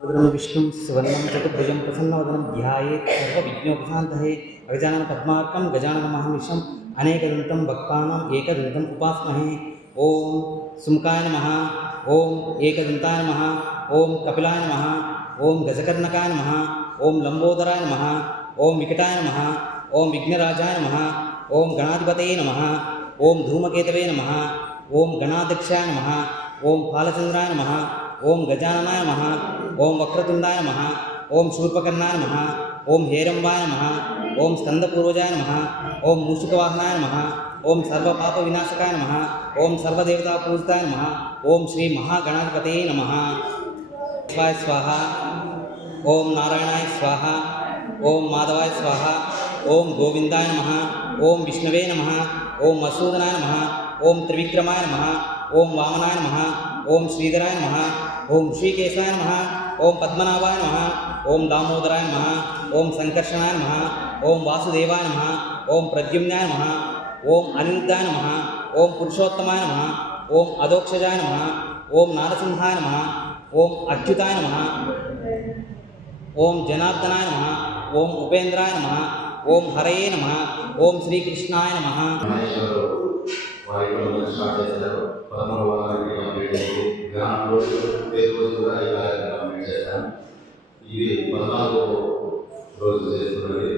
विष्णुं सुवर्णं चतुर्भुजं प्रसन्नवदनं ध्यायेत् सर्वविघ्नोपशान्तये गजानन पद्मार्कं गजाननमहर्निशम् अनेकदन्तं भक्तानाम् एकदन्तम् उपास्महे। ओम सुमुखाय नमः, ओम एकदन्ताय नमः, ओम कपिलाय नमः, ओम गजकर्णकाय नमः, ओम लंबोदराय नमः, ओम विकटाय नमः, ओम विघ्नराजाय नमः, ओम गणाधिपतये नमः, ओम धूमकेतवे नमः, ओम गणाध्यक्षाय नमः, ओम फालचंद्राय नमः, ओम गजाननाय नमः, ओम वक्रतुंडाय नमः, ओम शूर्पकर्णाय नमः, ओम हेरंबाय नमः, ओम स्कंदपूर्वजाय नमः, ओम मूषिकवाहनाय नमः, ओम सर्वपाप विनाशकाय नमः, ओम सर्वदेवता पूजिताय नमः, ओम श्री महागणाधिपतये नमः। शिवाय स्वाहा, ओम नारायणाय स्वाहा, ओम माधवाय स्वाहा, ओम गोविंदाय नमः, ओम विष्णवे नमः, ओम मसूदनाय नमः, ओम त्रिविक्रमाय नमः, ओम वामनाय नमः, ओम श्रीधराय नमः, ओम श्रीकेशाय नमः, ओम पद्मनाभाय नमः, ओम दामोदराय नमः, ओम संकर्षणाय नमः, ओम वासुदेवाय नमः, ओम प्रद्युम्नाय नमः, ओम अनिरुद्धाय नमः, ओम पुरुषोत्तमाय नमः, ओम अधोक्षजाय नमः, ओम नारसिंहाय नमः, ओम अच्युताय नमः, ओम जनार्दनाय नमः, ओम उपेन्द्राय नमः, ओम हरये नमः, ओम श्रीकृष्णाय नमः। ఇది 14వ రోజు చేస్తున్నది.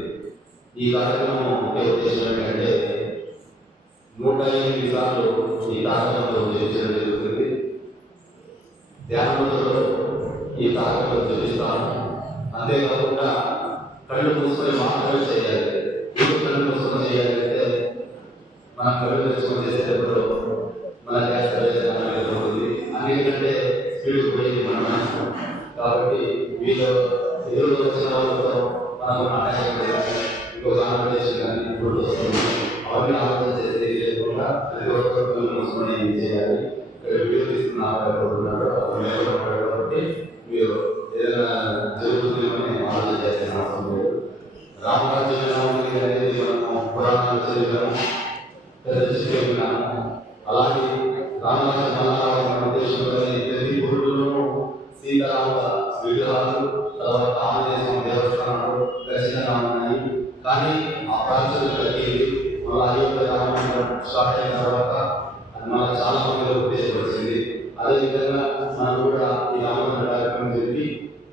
ఈ కార్యక్రమం ముఖ్య ఉద్దేశం ఏంటంటే 108 సార్లు ఈ కార్యక్రమంలో చేయించడం జరుగుతుంది. ధ్యానంలో ఈ కార్యక్రమం చేస్తాము. అంతేకాకుండా కళ్ళు మూసుకొని మాత్రమే చేయాలి. కళ్ళు మూసుకొని చేయాలంటే మన కళ్ళు తెచ్చుకొని చేసేటప్పుడు మన ధ్యాస ఉంటుంది. అన్నిటికంటే స్పీడ్ పోయింది మన మనసు. కాబట్టి వీళ్ళు ఎదురు వచ్చిన వాళ్ళతో మనకు మాట్లాడే ఇంకొక ఆంధ్రప్రదేశ్ కానీ ఇప్పుడు వస్తుంది. అవన్నీ ఆలోచన చేసి లేకుండా ప్రతి ఒక్కరు మూసుకొని ఏం చేయాలి. ఇక్కడ వీడియో తీసుకున్న ఆడుతున్నాడు కాబట్టి మీరు ఏదైనా జరుగుతుందని ఆలోచన చేసిన అవసరం లేదు. రామరాజ్యం అనేది మనము పురాణాలు చదివాము, తెలుసుకున్నాము. అలాగే రామరాజ్యం మన దేశంలోని ప్రతి ఊళ్ళోనూ సీతారామ విగ్రహాలు, తర్వాత ఆంజనేయ దేవస్థానాలు దర్శనంగా ఉన్నాయి. కానీ ఆ ప్రాంతాలు తగ్గింది. మన అయోధ్య రామమందిరం స్టార్ట్ అయిన తర్వాత అది మనకు చాలా మందిలో ఉద్దేశపరిచింది. అదేవిధంగా మనం కూడా ఈ రామమందిర కార్యక్రమం చెప్పి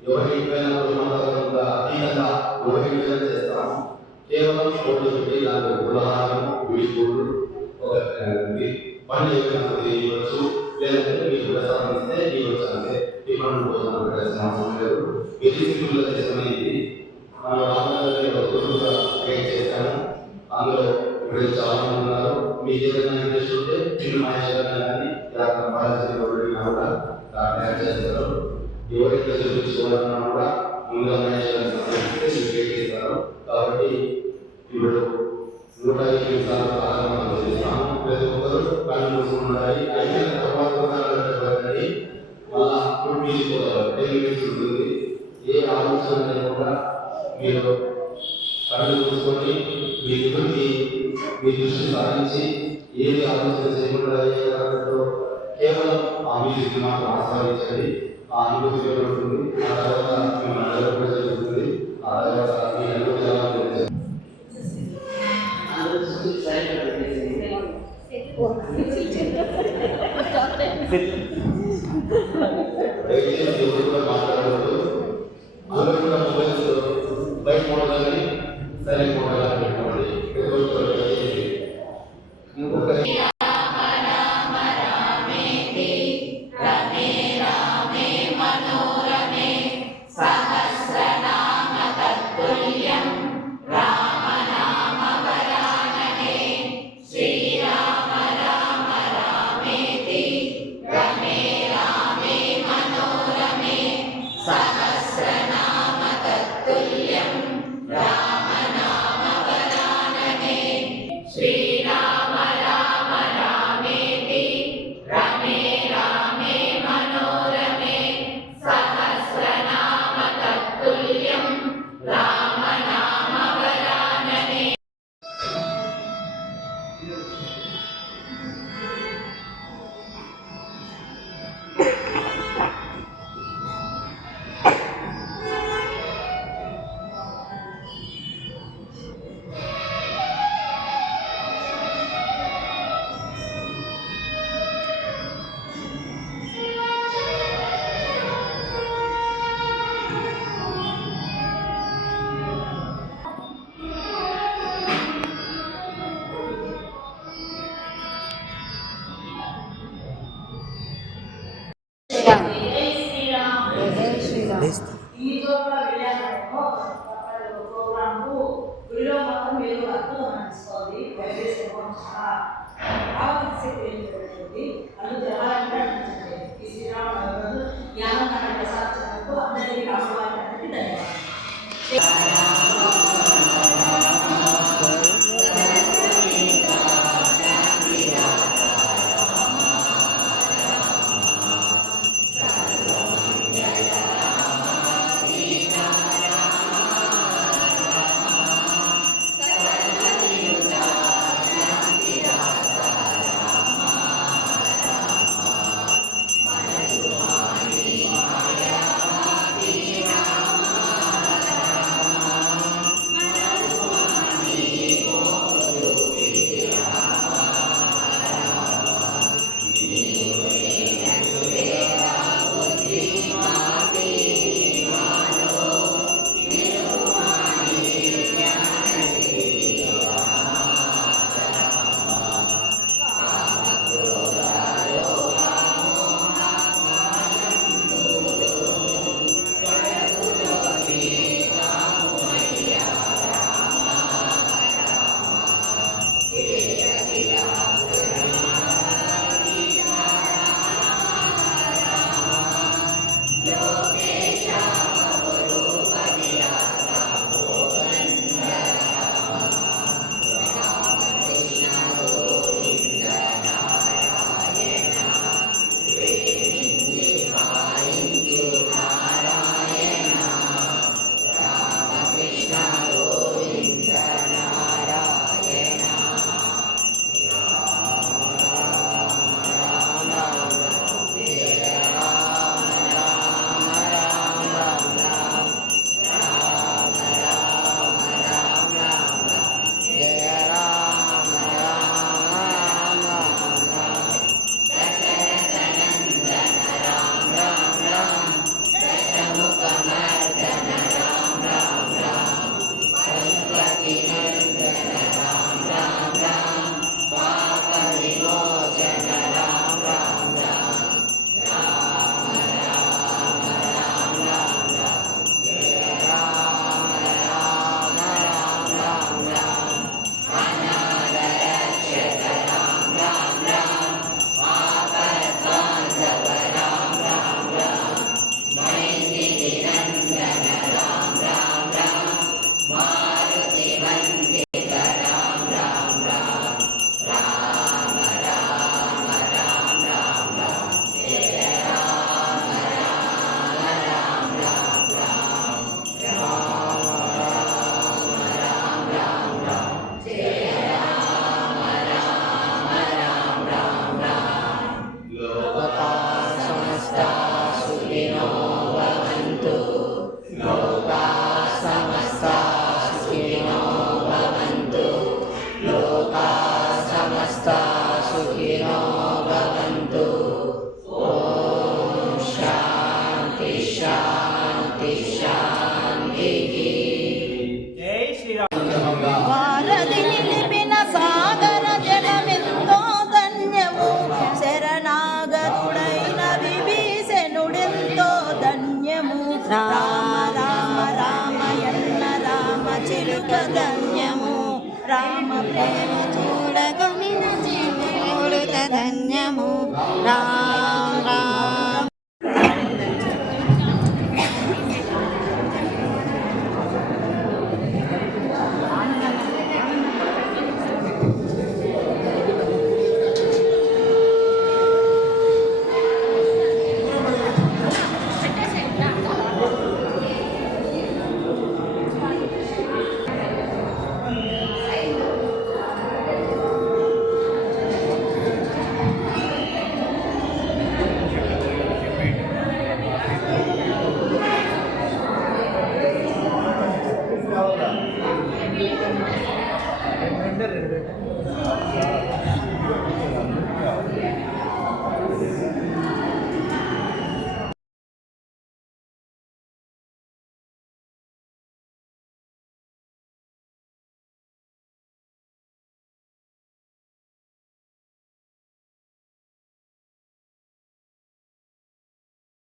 ఎవరి ఇంట్లోనైనా మతపరంగా అతీతంగా ఎవరి ఇంట్లోనే చేస్తాము. కేవలం కోట్లు పెట్టి ఇలాంటి ఉదాహరణ వీడిపోలు ఒక పని ఏమైనా ఇవ్వచ్చు, లేదంటే మీకు ప్రసాదం ఇస్తే ఇవ్వచ్చు. అంతే ఇవ్వడం కోసం పెట్టాల్సిన అవసరం లేదు. విదేశీయుల దేశం అనేది మనం రామనగరంలో గురువుగా క్రియేట్ చేశాము. అందులో ఇప్పుడు చాలా మంది ఉన్నారు. మీ ఏదైనా ఇంట్రెస్ట్ ఉంటే చిన్న మహేశ్వరంగా కానీ కూడా తయారు చేస్తారు. ఎవరైతే చూపించుకోవాలన్నా కూడా ముందుగా మహేశ్వరం క్రియేట్ చేస్తారు. కాబట్టి ఇప్పుడు 108 సార్లు ప్రారంభం చేస్తాము. ప్రతి ఒక్కరు కళ్ళు మూసుకున్నాయి. అయితే తర్వాత మళ్ళీ ఇప్పుడు మీకు 10 మినిట్స్ ఉంటుంది. ఏ ఆలోచన లేకుండా మీరు కళ్ళు మూసుకొని మీ దృష్టి సాధించి ఏది ఆలోచన చేయకుండా కేవలం ఆ మ్యూజిక్ మాత్రం ఆస్వాదించండి. ఆ అనుభూతి జరుగుతుంది. ఆ తర్వాత మిమ్మల్ని అడగడం జరుగుతుంది. ఆ తర్వాత మీ అనుభూతి ఎలా ఉంటుంది. మాట్లాడకూడదు. అందరూ కూడా మొబైల్స్ బైక్ మోడల్ కానీ సైలెంట్ మోడల్ కానీ పెట్టుకోండి. సహస్రనామ తత్తుల్యం జ్ఞానం ప్రసాదించినందుకు అందరికీ రామవారికి ధన్యవాదాలు. వారధి నిలిపిన సాగర జలమెంతో ధన్యము, శరణాగతుడైన విభీషణుడెంతో ధన్యము. రామ రామ రామయన్న రామ చిలుక ధన్యము, రామ ప్రేమ చూడగొనిన జీవుడు ధన్యము. రామ